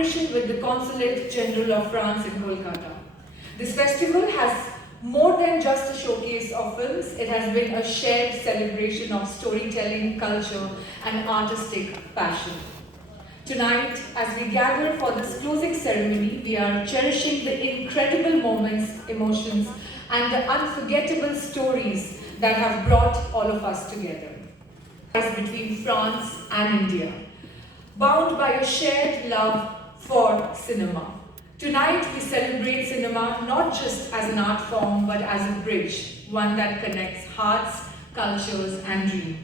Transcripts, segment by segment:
collaboration with the Consulate General of France in Kolkata. This festival has more than just a showcase of films. It has been a shared celebration of storytelling, culture, and artistic passion. Tonight, as we gather for this closing ceremony, we are cherishing the incredible moments, emotions, and the unforgettable stories that have brought all of us together. Between France and India, bound by a shared love for cinema. Tonight, we celebrate cinema not just as an art form, but as a bridge, one that connects hearts, cultures, and dreams.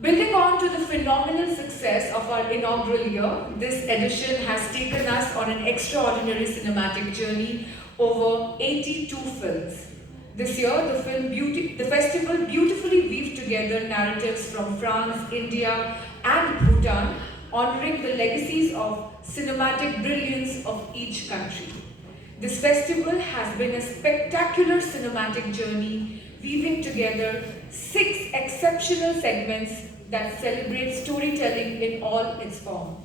Building on to the phenomenal success of our inaugural year, this edition has taken us on an extraordinary cinematic journey over 82 films. This year, the festival beautifully weaved together narratives from France, India, and Bhutan, honoring the legacies of cinematic brilliance of each country. This festival has been a spectacular cinematic journey, weaving together 6 exceptional segments that celebrate storytelling in all its form.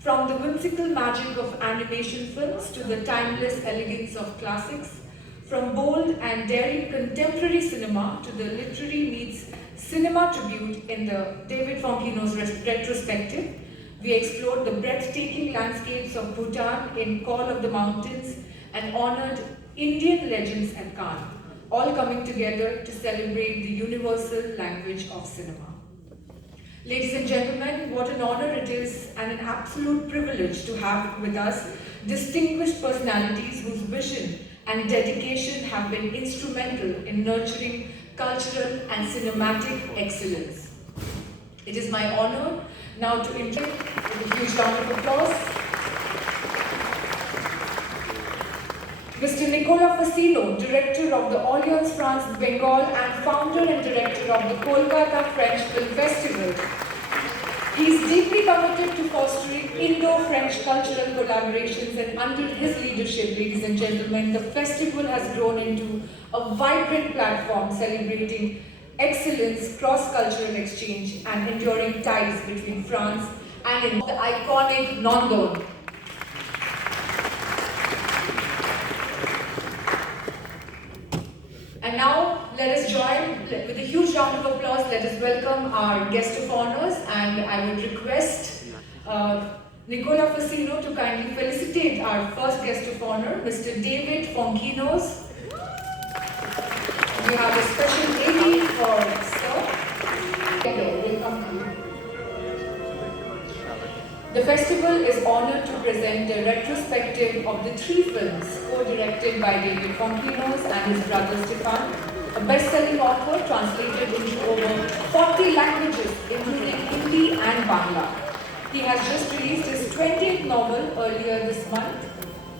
From the whimsical magic of animation films to the timeless elegance of classics, from bold and daring contemporary cinema to the literary meets cinema tribute in the David Fonkino's retrospective, we explored the breathtaking landscapes of Bhutan in Call of the Mountains and honored Indian legends at Cannes, all coming together to celebrate the universal language of cinema. Ladies and gentlemen, what an honor it is and an absolute privilege to have with us distinguished personalities whose vision and dedication have been instrumental in nurturing cultural and cinematic excellence. It is my honor now to introduce, with a huge round of applause, Mr. Nicolas Fassino, Director of the Alliance France Bengal and founder and director of the Kolkata French Film Festival. He is deeply committed to fostering Indo-French cultural collaborations, and under his leadership, ladies and gentlemen, the festival has grown into a vibrant platform celebrating excellence, cross-cultural exchange, and enduring ties between France and India. The iconic Nandon. And now, let us join with a huge round of applause. Let us welcome our guest of honors, and I would request Nicolas Fassino to kindly felicitate our first guest of honor, Mr. David Fonkinos. We have a special lady for sir. Welcome to you. The festival is honored to present a retrospective of the 3 films co-directed by David Fonkinos and his brother Stefan, a best-selling author translated into over 40 languages, including Hindi and Bangla. He has just released his 20th novel earlier this month,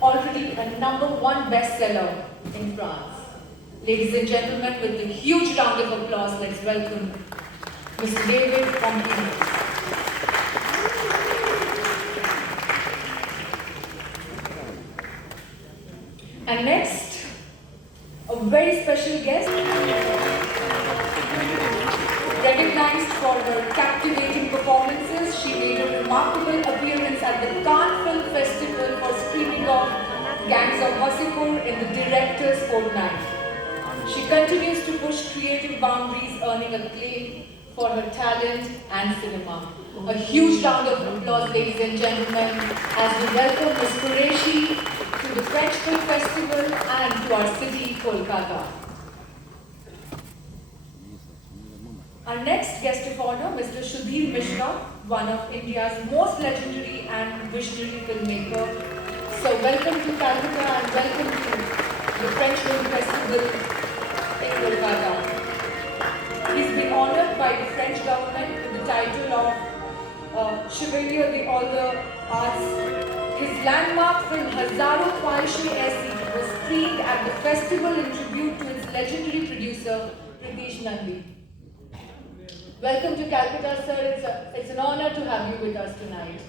already a #1 bestseller in France. Ladies and gentlemen, with a huge round of applause, let's welcome Mr. David Fonkinos. And next, a very special guest, recognized for her captivating performances. She made a remarkable appearance at the Cannes Film Festival for screening of Gangs of Wasseypur in the Director's Fortnight. She continues to push creative boundaries, earning acclaim for her talent and cinema. A huge round of applause, ladies and gentlemen, as we welcome Ms. Qureshi to the French Film Festival and to our city, Kolkata. Our next guest of honor, Mr. Sudhir Mishra, one of India's most legendary and visionary filmmaker. So welcome to Calcutta and welcome to the French Film Festival in Kolkata. He's been honored by the French government with the title of Chevalier d'Ordre Arts. His landmark film Hazaron Khwaishein Aisi was screened at the festival in tribute to its legendary producer Pritish Nandi. Welcome to Calcutta, sir. It's an honor to have you with us tonight.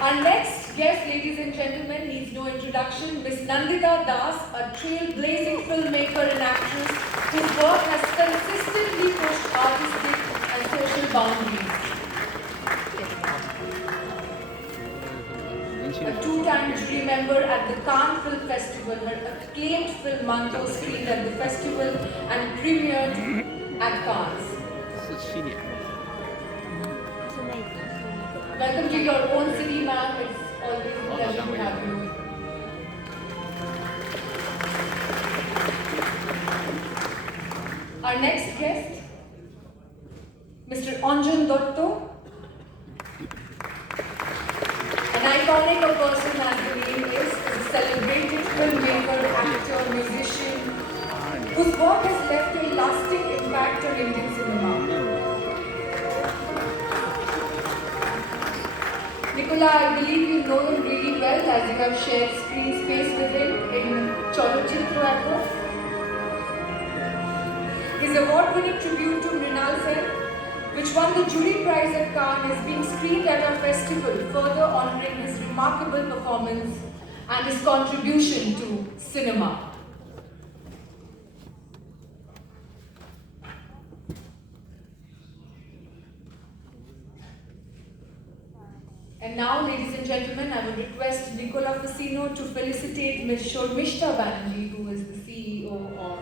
Our next guest, ladies and gentlemen, needs no introduction. Ms. Nandita Das, a trailblazing filmmaker and actress whose work has consistently pushed artistic and social boundaries. A two-time jury member at the Cannes Film Festival, her acclaimed film Manto screened at the festival and premiered at Cannes. Welcome to your own city, ma'am. It's always a pleasure to have you. Our next guest, Mr. Anjan Dotto. An iconic a person as the name is a celebrated filmmaker, actor, musician, whose work has left a lasting impact on Indian cinema. Nicola, I believe you know him really well as you have shared screen space with him in Chalachitra at home. His award-winning tribute to Mrinal Sen, which won the jury prize at Cannes, is being screened at our festival, further honouring his remarkable performance and his contribution to cinema. And now, ladies and gentlemen, I would request Nicola Facino to felicitate Ms. Shormishta Banerjee, who is the CEO of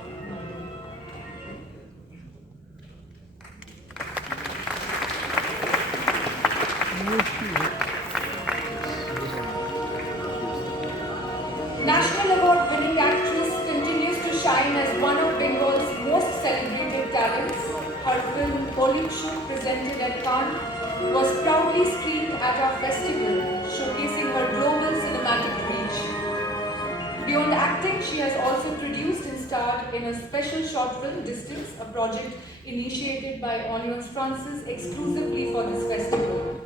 National Award-winning actress continues to shine as one of Bengal's most celebrated talents. Her film Polichuk, presented at Cannes, was proudly screened at our festival, showcasing her global cinematic reach. Beyond acting, she has also produced and starred in a special short film, Distance, a project initiated by Alliance Francaise exclusively for this festival.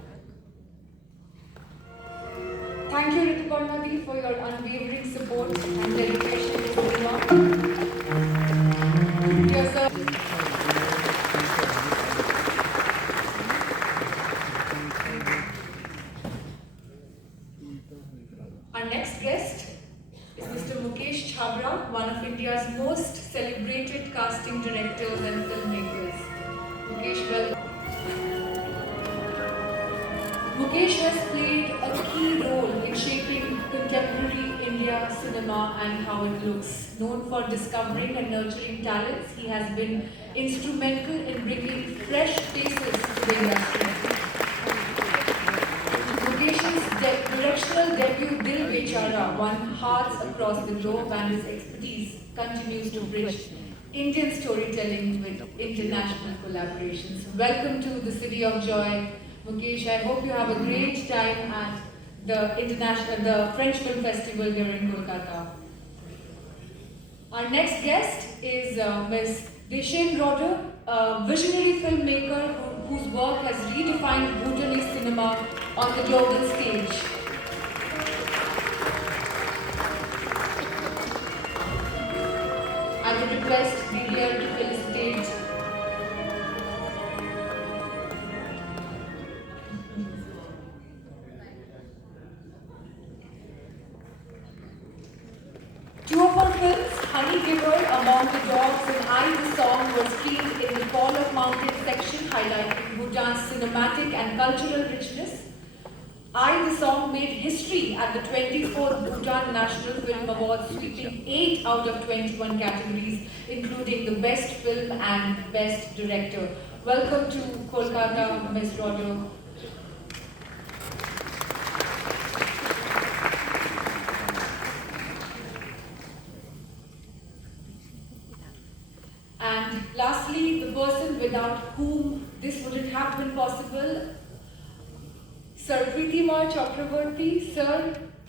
Thank you, Rituparna Di, for your unwavering support and dedication to cinema. Dear sir, our next guest is Mr. Mukesh Chhabra, one of India's most celebrated casting directors and filmmakers. Mukesh, welcome. Mukesh has played a key role in shaping contemporary India cinema and how it looks. Known for discovering and nurturing talents, he has been instrumental in bringing fresh faces to the industry. Mukesh's directional debut Dil Bechara won hearts across the globe, and his expertise continues to bridge Indian storytelling with international collaborations. Welcome to the City of Joy, Mukesh. I hope you have a great time at the French Film Festival here in Kolkata. Our next guest is Ms. Deshen Roder, a visionary filmmaker whose work has redefined Bhutanese cinema on the global stage. I would request DDR to felicitate two of our films, Honey Giver, Among the Dogs, and I the Song, were screened in the Call of Mountain section, highlighting Bhutan's cinematic and cultural richness. I the Song made history at the 24th Bhutan National Film Awards, sweeping 8 out of 21 categories, including the Best Film and Best Director. Welcome to Kolkata, Ms. Roder. And lastly, the person without whom this wouldn't have been possible, Sir Prithimar Chakraborty. Sir,